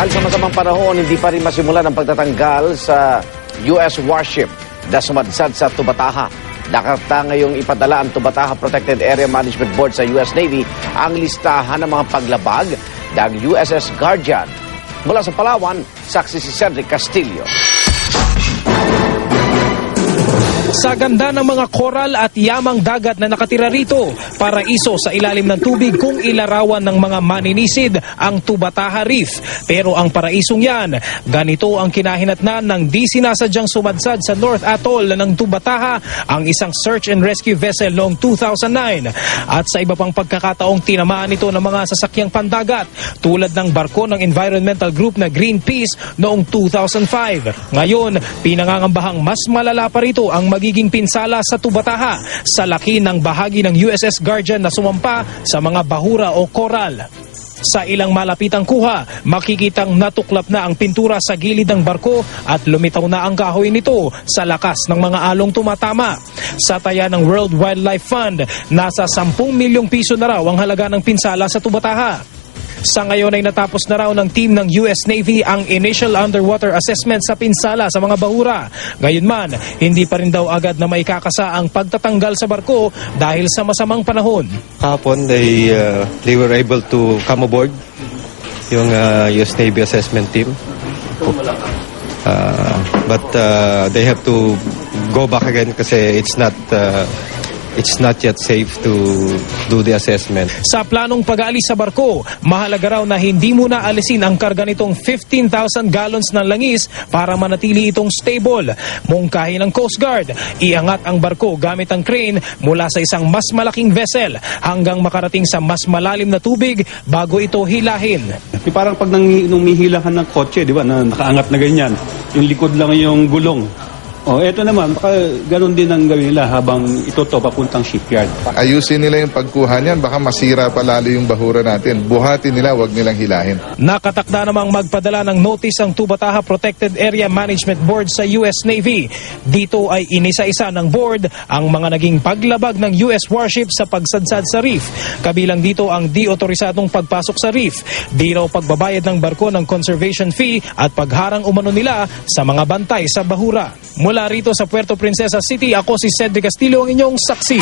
Dahil sa masamang panahon, hindi pa rin masimulan ang pagtatanggal sa US warship na sumadsad sa Tubataha. Nakata ngayong ipadala ang Tubataha Protected Area Management Board sa US Navy ang listahan ng mga paglabag ng USS Guardian. Mula sa Palawan, saksi si Cedric Castillo. Sa ganda ng mga koral at yamang dagat na nakatira rito, paraiso sa ilalim ng tubig kung ilarawan ng mga maninisid ang Tubataha Reef. Pero ang paraisong yan, ganito ang kinahinatnan ng di sinasadyang sumadsad sa North Atoll ng Tubataha ang isang search and rescue vessel noong 2009. At sa iba pang pagkakataong tinamaan ito ng mga sasakyang pandagat tulad ng barko ng environmental group na Greenpeace noong 2005. Ngayon, pinangangambahang mas malala pa rito ang magiging pinsala sa Tubataha sa laki ng bahagi ng USS Guardian na sumampa sa mga bahura o koral. Sa ilang malapitang kuha, makikitang natuklap na ang pintura sa gilid ng barko at lumitaw na ang kahoy nito sa lakas ng mga along tumatama. Sa taya ng World Wildlife Fund, nasa 10 milyong piso na raw ang halaga ng pinsala sa Tubataha. Sa ngayon ay natapos na raw ng team ng US Navy ang initial underwater assessment sa pinsala sa mga bahura. Gayunman, hindi pa rin daw agad na maikakasa ang pagtatanggal sa barko dahil sa masamang panahon. Kahapon, they were able to come aboard yung US Navy assessment team. But they have to go back again kasi it's not yet safe to do the assessment. Sa planong pag-aalis sa barko, mahalaga raw na hindi muna alisin ang karga nitong 15,000 gallons ng langis para manatili itong stable. Mungkahi ng Coast Guard, iangat ang barko gamit ang crane mula sa isang mas malaking vessel hanggang makarating sa mas malalim na tubig bago ito hilahin. Parang pag nung mihilahan ng kotse, di ba, na nakaangat na ganyan, yung likod lang yung gulong. Eto naman, baka ganun din ang gawin nila habang ito papuntang shipyard. Ayusin nila yung pagkuha niyan, baka masira pa lalo yung bahura natin. Buhatin nila, wag nilang hilahin. Nakatakda namang magpadala ng notice ang Tubataha Protected Area Management Board sa US Navy. Dito ay inisa-isa ng board ang mga naging paglabag ng US warship sa pagsadsad sa reef. Kabilang dito ang di-otorisadong pagpasok sa reef, di raw pagbabayad ng barko ng conservation fee at pagharang umano nila sa mga bantay sa bahura. Mula rito sa Puerto Princesa City, ako si Cedric Castillo, ang inyong saksi.